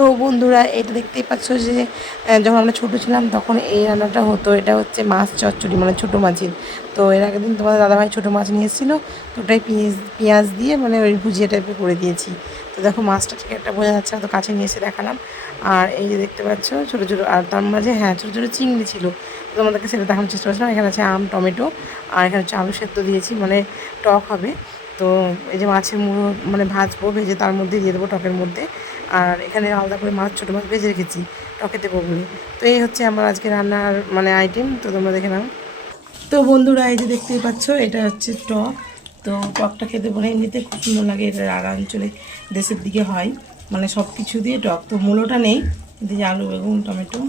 তো বন্ধুরা এটা দেখতেই পাচ্ছ যে যখন আমরা ছোটো ছিলাম তখন এই রান্নাটা হতো। এটা হচ্ছে মাছ চচ্চড়ি, মানে ছোটো মাছের। তো এর আগের দিন তোমাদের দাদাভাই ছোটো মাছ নিয়ে এসেছিলো, তো ওটাই পেঁয়াজ দিয়ে মানে ওই ভুজিয়া টাইপের করে দিয়েছি। তো দেখো মাছটা ঠিক একটা বোঝা যাচ্ছে না, তো কাছে নিয়ে এসে দেখালাম। আর এই যে দেখতে পাচ্ছ ছোটো ছোটো, আর তার মাঝে হ্যাঁ ছোটো ছোটো চিংড়ি ছিল। তো তোমাদেরকে সেটা দেখানোর চেষ্টা করছিলাম। এখানে আছে আম, টমেটো, আর এখানে হচ্ছে আলু সেদ্ধ দিয়েছি, মানে টক হবে। তো এই যে মাছের মুড়ো মানে ভাজবো, ভেজে তার মধ্যে দিয়ে দেবো টকের মধ্যে। আর এখানে আলাদা করে মাছ, ছোটো মাছ ভেজে রেখেছি টকে দেবো বলে। তো এই হচ্ছে আমার আজকে রান্নার মানে আইটেম, তো তোমরা দেখে নাও। তো বন্ধুরা এই যে দেখতেই পাচ্ছ এটা হচ্ছে টক। তো টকটা খেতে বলে এমনিতে খুব সুন্দর লাগে, এটা অঞ্চলে দেশের দিকে হয়, মানে সব কিছু দিয়ে টক। তো মূলোটা নেই, দিয়ে আলু, বেগুন, টমেটো,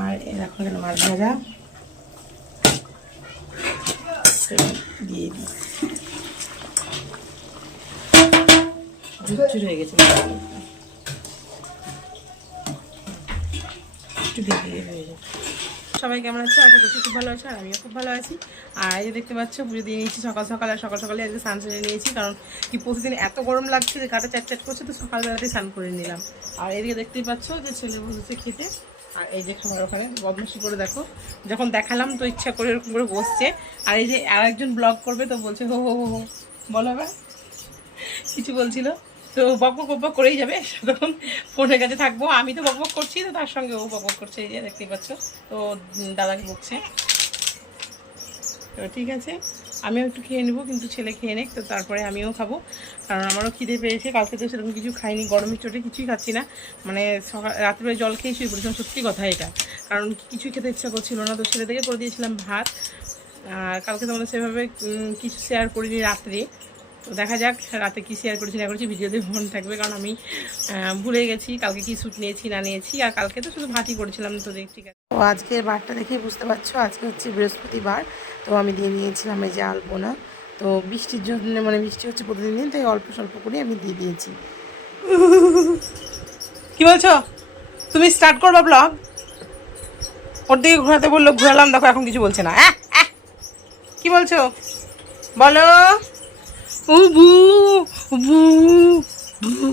আর এরকম এখানে মাছ ভাজা দিয়ে দিই। ঝুরঝুর হয়ে গেছে, একটু দিয়ে হয়ে যাবে। সবাই কেমন আছো? আশা করছি খুব ভালো আছে, আর আমিও খুব ভালো আছি। আর এই যে দেখতে পাচ্ছ পুজো দিয়ে নিয়েছি সকাল সকাল, আর সকাল সকালে আজকে স্নান সেরে নিয়েছি, কারণ কি প্রতিদিন এত গরম লাগছে যে গাটা চ্যাট করছে, তো সকালবেলাতে স্নান করে নিলাম। আর এদিকে দেখতেই পাচ্ছ যে ছেলে বসেছে খেতে, আর এই যে খাবার ওখানে বদমাশি করে দেখো, যখন দেখালাম তো ইচ্ছা করে এরকম করে বসছে। আর এই যে আর একজন ব্লগ করবে তো বলছে হো হো হো, বলো এবার কিছু বলছিল, তো বকবক করেই যাবে, তখন ফোনের কাছে থাকবো। আমি তো বকবক করছি, তো তার সঙ্গে ও বকবক করছে, এই যে দেখতেই পাচ্ছ। তো দাদাকে বকছে। তো ঠিক আছে, আমিও একটু খেয়ে নেবো, কিন্তু ছেলে খেয়ে নেক, তো তারপরে আমিও খাবো, কারণ আমারও খিদে পেয়েছে। কালকে তো সেরকম কিছু খাইনি, গরমের চোটে কিছুই খাচ্ছি না, মানে সকাল রাত্রিবেলা জল খেয়ে শুয়ে পড়েছিলাম, সত্যি কথা এটা, কারণ কিছুই খেতে ইচ্ছা করছিল না। তো ছেলে থেকে করে দিয়েছিলাম ভাত। আর কালকে তোমাদের সেভাবে কিছু শেয়ার করিনি রাত্রে, তো দেখা যাক রাতে কী শেয়ার করেছি না করেছি, ভিডিওতে মনে থাকবে, কারণ আমি ভুলে গেছি কালকে কী শ্যুট নিয়েছি না নিয়েছি। আর কালকে তো শুধু ভাতই করেছিলাম, তো ঠিক আছে। তো আজকের বারটা দেখেই বুঝতে পারছো, আজকে হচ্ছে বৃহস্পতিবার। তো আমি দিয়ে নিয়েছিলাম এই যে আলপনা। তো বৃষ্টির জন্য, মানে বৃষ্টি হচ্ছে প্রতিদিন দিন, তাই অল্প স্বল্প করে আমি দিয়ে দিয়েছি। কি বলছো? তুমি স্টার্ট করবা ব্লগ? ওর দিকে ঘোরাতে বললো, ঘোরালাম, দেখো এখন কিছু বলছে না। কি বলছো বলো? ও ভু ভু ভু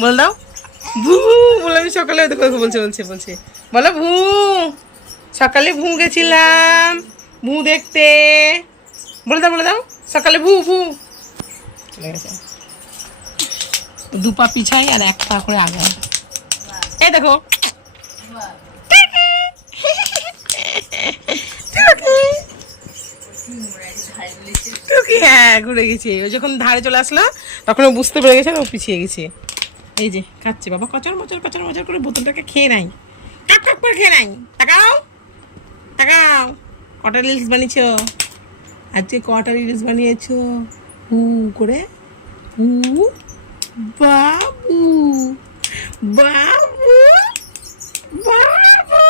বল দাও, ভু বলে। আমি সকালে দেখো বলছে বলছে বলছে বলো ভু। সকালে ভু গেছিলাম ভু দেখতে, বলে দাও বলে দাও, সকালে ভু ভু। চলে গেছে, দু পা পিছাই আর এক পা করে আগে। এই দেখো হ্যাঁ ঘুরে গেছে, ও যখন ধারে চলে আসলো তখন ও বুঝতে পেরে গেছে, ও পিছিয়ে গেছে। এই যে খাচ্ছে বাবা, কচর মচর কচর মচর করে বোতলটাকে খেয়ে নাই, কাক কাক করে খেয়ে নাই। তাকাও তাকাও, কটা রিলস বানিয়েছো আজকে? কটা রিলস বানিয়েছো? হু করে, হু, বাবু বাবু বাবু।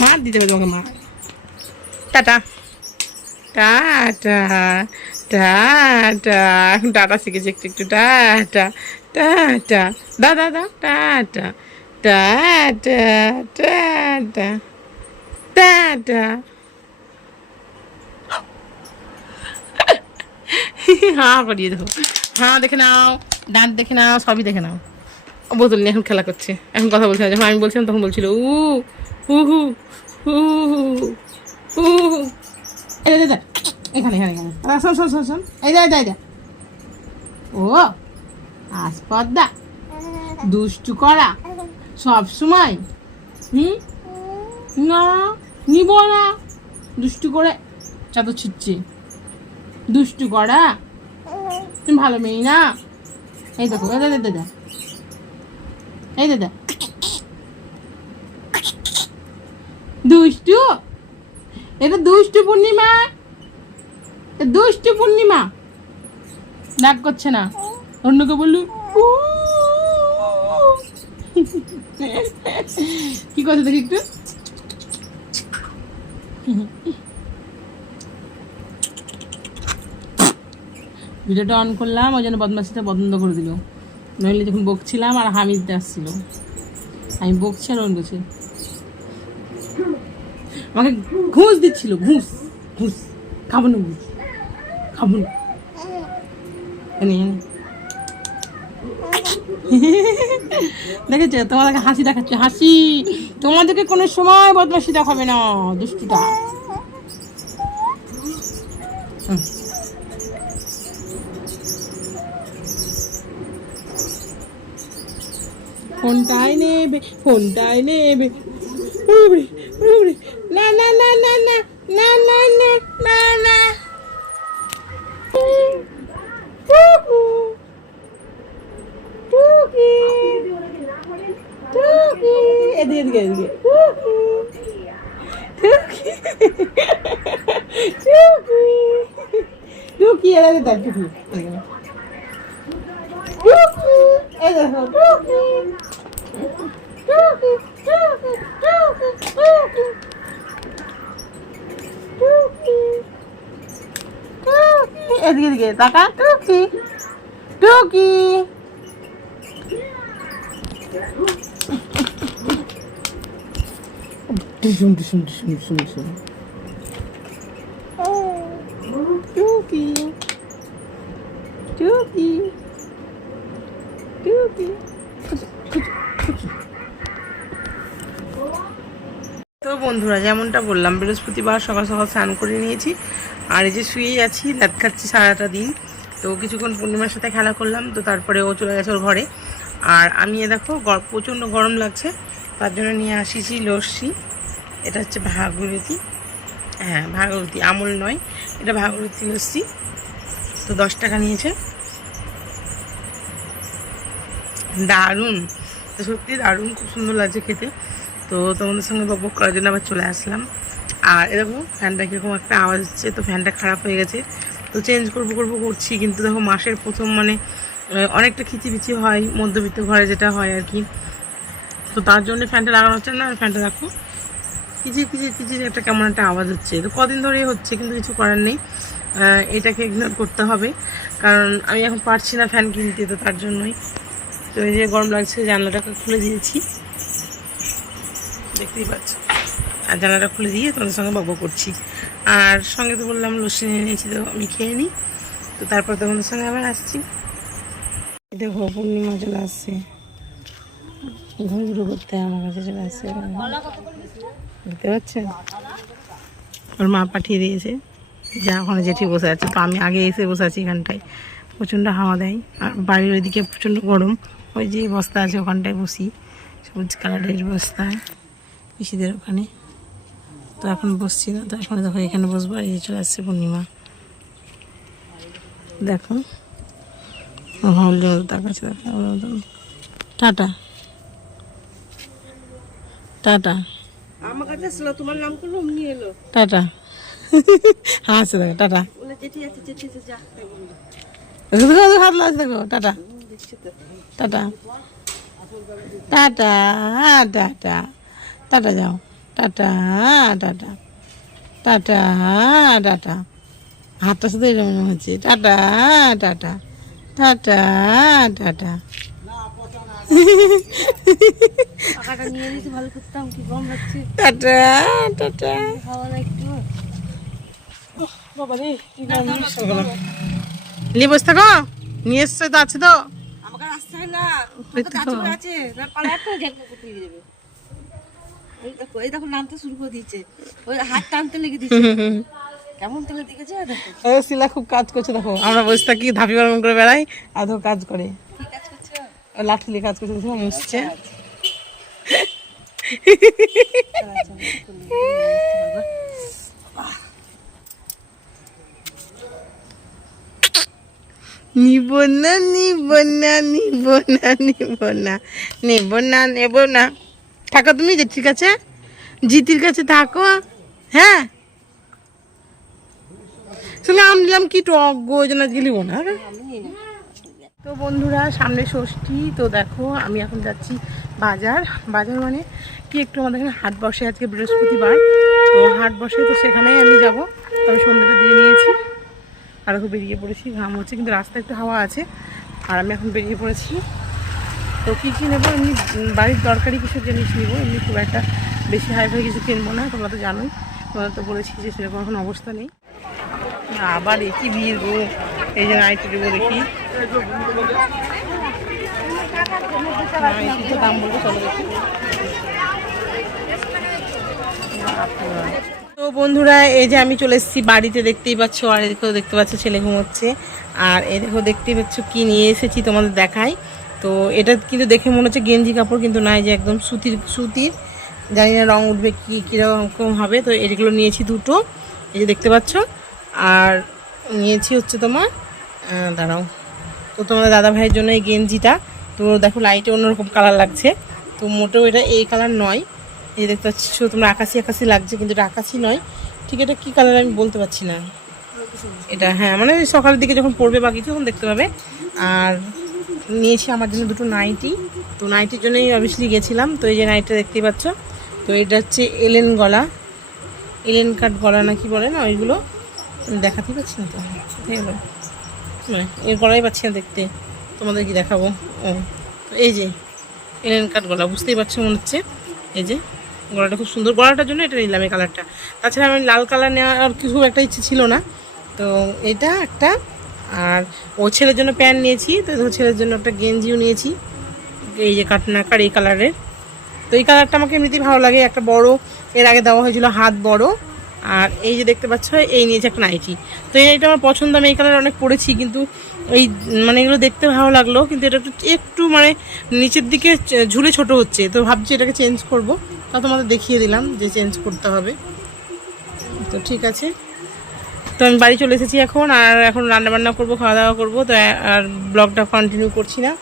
মার দিতে হবে তোমাকে, মা। টাটা টাটা টাটা, এখন টাটা শিখেছি একটু একটু, টাটা টাটা, দা দা দা, টাটা টাটা টাটা টাটা। হ্যাঁ করিয়ে দেখো, হ্যাঁ দেখে নাও, দাঁত দেখে নাও, সবই দেখে নাও। বোতল নিয়ে এখন খেলা করছে, এখন কথা বলছে না। যখন আমি বলছিলাম তখন বলছিল উ হু হু হু হু হু। এখানে এখানে এখানে, শোন শোন শোন শোন, এই যা যা যা। ও আসপদ্দা, দুষ্টু করা সব সময়। না নিব না, দুষ্টু করে চাদর ছিটছে, দুষ্টু করা। তুমি ভালো মেয়ে না। এই দেখো, এই দাদা দাদা, এই দাদা দুষ্টু, এটা দুষ্টু পূর্ণিমা, দুষ্টু পূর্ণিমা। ডাক করছে না, অন্যকে বললু কি করছে দেখি একটু। ভিডিওটা অন করলাম, ওই জন্য বদমাশিটা বন্ধ করে দিল, নইলে যখন বকছিলাম আর হামিদতে আসছিল, আমি বকছি আর অন করছি, আমাকে ঘুষ দিচ্ছিল, ঘুষ ঘুষ, খাবো না ঘুষ, খাবো না। এনে এনে দেখেছো তোমাদেরকে হাসি দেখাচ্ছে, হাসি। তোমাদেরকে কোনো সময় বদমাশি দেখাবে না, দুষ্টুটা। ফোনটাই নেবে, ফোনটাই নেবে। না না না না না না না না না না। টুকি টুকি এদিকে এদিকে এদিকে টুকি টুকি টুকি এদিকে দেখ টুকি টুকি এই দেখো টুকি টুকি টুকি টুকি টুকি টুকি টুকি এদিকে এদিকে তাকা টুকি টুকি। Dusum dusum dusum dusum dusum. Oh, Tuki, Tuki, Tuki. তো বন্ধুরা, যেমনটা বললাম, বৃহস্পতিবার সকাল সকাল স্নান করে নিয়েছি, আর এই যে শুয়েই আছি, রাত খাচ্ছি সারাটা দিন। তো কিছুক্ষণ পূর্ণিমার সাথে খেলা করলাম, তো তারপরে ও চলে গেছে ওর ঘরে। আর আমি দেখো প্রচণ্ড গরম লাগছে, তার জন্য নিয়ে আসিছি লস্যি। এটা হচ্ছে ভাগীরথী, হ্যাঁ ভাগীরথী, আমুল নয়, এটা ভাগীরথী লস্যি। তো 10 টাকা নিয়েছে, দারুণ। তো সত্যি দারুণ, খুব সুন্দর লাগছে খেতে। তো তোমাদের সঙ্গে বকবক করার জন্য আবার চলে আসলাম। আর এরকম ফ্যানটা কীরকম একটা আওয়াজ হচ্ছে, তো ফ্যানটা খারাপ হয়ে গেছে, তো চেঞ্জ করবো করছি। কিন্তু দেখো মাসের প্রথম মানে অনেকটা খিচিবিচি হয় মধ্যবিত্ত ঘরে, যেটা হয় আর কি। তো তার জন্য ফ্যানটা লাগানো হচ্ছে না। আর ফ্যানটা দেখো কিচির কিচির কিচির একটা কেমন একটা আওয়াজ হচ্ছে, তো কদিন ধরেই হচ্ছে, কিন্তু কিছু করার নেই, এটাকে ইগনোর করতে হবে, কারণ আমি এখন পারছি না ফ্যান কিনতে, তো তার জন্যই। তো এই যে গরম লাগছে, জানলাটাকে খুলে দিয়েছি, দেখতেই পাচ্ছ। আর জানলাটা খুলে দিয়ে তোমাদের সঙ্গে বকবক করছি। আর সঙ্গে তো বললাম লস্যি নিয়ে নিয়েছি, তো আমি খেয়ে নিই, তো তারপর তোমাদের সঙ্গে আবার আসছি। দেখো পূর্ণিমা চলে আসছে, ঘুরঘুরু করতে আমার কাছে চলে আসছে, দেখতে পাচ্ছেন। ওর মা পাঠিয়ে দিয়েছে, যা ওখানে জেঠি বসে আছে। তো আমি আগে এসে বসে আছি এখানটায়, প্রচণ্ড হাওয়া দেয়, আর বাড়ির ওইদিকে প্রচণ্ড গরম। ওই যে বস্তা আছে ওখানটায় বসি, সবুজ কালারের বস্তা পিসিদের ওখানে। তো এখন বসছি না, তো এখন দেখো এখানে বসবো। আর এই চলে আসছে পূর্ণিমা, দেখো তার কাছে দেখো। টাটা টাটা, আমার কাছে আসলো, তোমার নাম করলো, অমনি এলো। টাটা হাসছে দেখো, টাটা। বলে জেঠি আছে, জেঠি আছে, যা হাত লাগছে দেখো, tata tata tata tata tata, যাও টাটা টাটা টাটা টাটা। হাতটা শুধু এরকম হচ্ছে, টাটা টাটা টাটা টাটা। টাকাটা নিয়ে নিয়েছি, ভালো করতাম, কি গরম লাগছে। Tata tata. খাওয়া না একটু বাবা রে, কি গরম। নিয়ে বসে থাকো, নিয়ে এসছো তো, আছে তো। আমাকে আসতে হয় না, আছে না, পালায় তো জ্যাকটা কোথায় যাবে। এই দেখো নামতে শুরু করে দিয়েছে, ওই হাত টানতে লেগে দিচ্ছে, কেমন তেলে দেখেছে দেখো। শিলা খুব কাজ করছে, দেখো আমরা বসে থাকি, ধাপি গরম করে বেড়াই, আর ও কাজ করে, কি কাজ করছে, লাঠি কাজ করছে, মুছছে। নিব না নিব না নিব না নিব না নিব না নেব না। থাকো তুমি জেঠির কাছে, জিতির কাছে থাকো। হ্যাঁ শুনে আম নিলাম, কি টক গো, যেন আজকে নিব না। তো বন্ধুরা, সামনে ষষ্ঠী, তো দেখো আমি এখন যাচ্ছি বাজার। বাজার মানে কি, একটু আমাদের এখানে হাট বসে, আজকে বৃহস্পতিবার, তো হাট বসে, তো সেখানেই আমি যাবো। তো আমি সন্ধ্যাটা দিয়ে নিয়েছি, আর এখন বেরিয়ে পড়েছি, ঘাম হচ্ছে, কিন্তু রাস্তায় একটু হাওয়া আছে। আর আমি এখন বেরিয়ে পড়েছি। তো কী কী নেবো, এমনি বাড়ির দরকারি কিছু জিনিস নেবো, এমনি খুব একটা বেশি হাইফাই কিছু কিনবো না, তোমরা তো জানোই, তোমরা তো বলেছি যে সেরকম এখন অবস্থা নেই। আবার একই ভিড় গো, এই যে নাইটি দেবো দেখি। দাম বলবো, চলো দেখি। তো বন্ধুরা এই যে আমি চলে এসেছি বাড়িতে, দেখতেই পাচ্ছ। আর এদিকেও দেখতে পাচ্ছ ছেলে ঘুমোচ্ছে। আর এদিকেও দেখতেই পাচ্ছ কি নিয়ে এসেছি তোমাদের দেখাই। তো এটা কিন্তু দেখে মনে হচ্ছে গেঞ্জি কাপড়, কিন্তু না, এই যে একদম সুতির। জানি না রং উঠবে কীরকম হবে। তো এগুলো নিয়েছি দুটো, এই যে দেখতে পাচ্ছ। আর নিয়েছি হচ্ছে তোমার দাঁড়াও, তো তোমাদের দাদা ভাইয়ের জন্য এই গেঞ্জিটা। তো দেখো লাইটে অন্যরকম কালার লাগছে, তো মোটেও এটা এই কালার নয়। এই দেখতে পাচ্ছ তোমরা আকাশি লাগছে, কিন্তু এটা আকাশি নয়। ঠিক এটা কী কালার আমি বলতে পারছি না। এটা হ্যাঁ মানে সকালের দিকে যখন পড়বে বা কিছু তখন দেখতে পাবে। আর নিয়েছি আমার জন্য দুটো নাইটি। তো নাইটির জন্যই অবভিয়াসলি গেছিলাম। তো এই যে নাইটটা দেখতেই পাচ্ছ। তো এটা হচ্ছে এলেন কাট গলা না কি বলে না, ওইগুলো দেখাতেই পাচ্ছি না। তো মানে এর গলায় পাচ্ছি না দেখতে, তোমাদের কি দেখাবো। ও তো এই যে এলেন কাট গলা, বুঝতেই পারছো মনে হচ্ছে। এই যে গলাটা খুব সুন্দর, গলাটার জন্য এটা নিলাম এই কালারটা। তাছাড়া আমি লাল কালার নেওয়ার খুব একটা ইচ্ছে ছিল না। তো এটা একটা, আর ও ছেলের জন্য প্যান্ট নিয়েছি। তো ছেলের জন্য একটা গেঞ্জিও নিয়েছি, এই যে কাটনাকার এই কালারের। তো এই কালারটা আমাকে এমনিতেই ভালো লাগে, একটা বড় এর আগে দেওয়া হয়েছিল হাত বড়। আর এই যে দেখতে পাচ্ছ এই নিয়েছে একটা নাইটি। তো এইটা আমার পছন্দ, আমি এই কালার অনেক পরেছি, কিন্তু এই মানে এগুলো দেখতে ভালো লাগলো, কিন্তু এটা একটু মানে নিচের দিকে ঝুলে ছোট হচ্ছে। তো ভাবছি এটাকে চেঞ্জ করব, তা তোমাদের দেখিয়ে দিলাম যে চেঞ্জ করতে হবে। তো ঠিক আছে, তো আমি বাড়ি চলে এসেছি এখন। আর এখন রান্নাবান্না করবো, খাওয়া দাওয়া করবো। তো আর ব্লগটা কন্টিনিউ করছি না।